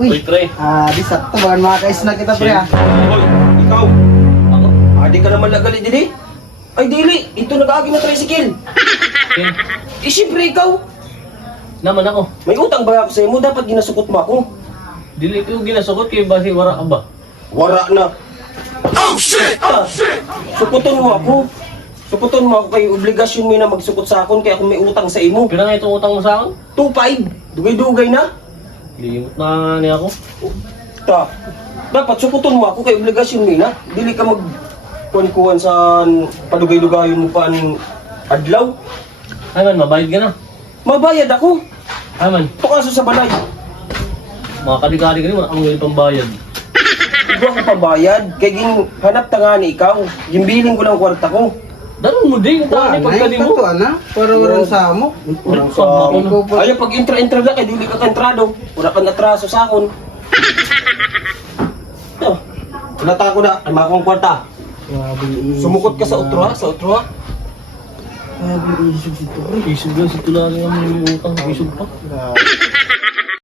Uy, Uy, pre. di sakto. Bagan makakais na kita, pre, ah. Hoy, ikaw. Ako? Di ka naman lagali, dili? Ay, dili. Ito nag-aagi na tricycle. Okay. Siyempre, ikaw. Naman ako. May utang ba ako sa mo? Dapat ginasukot mo ako. Dili ko ginasukot kay basi wara ka ba? Wara na. Oh, shit! Sukuton mo ako. Sukuton mo ako kay obligasyon mo na magsukot sa akon kaya kung may utang sa imo. Pila nga itong utang mo sa akin? 2.5. Dugay-dugay na. Limot na nga niya ako. Ta. Dapat sukuton mo ako kay obligasyon mo na. Dili ka mag kuwan sa padugay-dugayon mo pa ang adlaw. Ay man, mabayad ka na. Mabayad ako. Ay man, Tukaso sa balay. mga kadikari ka rin, ang ngayon pambayad. Hindi ako pabayad. Kaya hanap ta nga ni ikaw. Gimbiling ko lang kwarta ko. Daron mo din, kung Wala, tayo pagkali mo. kanto, ana. Para walang sa mo. Parang Sa ako na. Ikaw pa. Ayaw pag intra na kay dili ka kantrado. Wala kang atraso sa akon. Oh. Nata ko na, ay makong kwarta. Grabe isip. Sumukot ka sa utro ha, sa utro ha. Grabe isip si Tori. Isog lang, si Tulari ang may utang, isog pa. Grabe.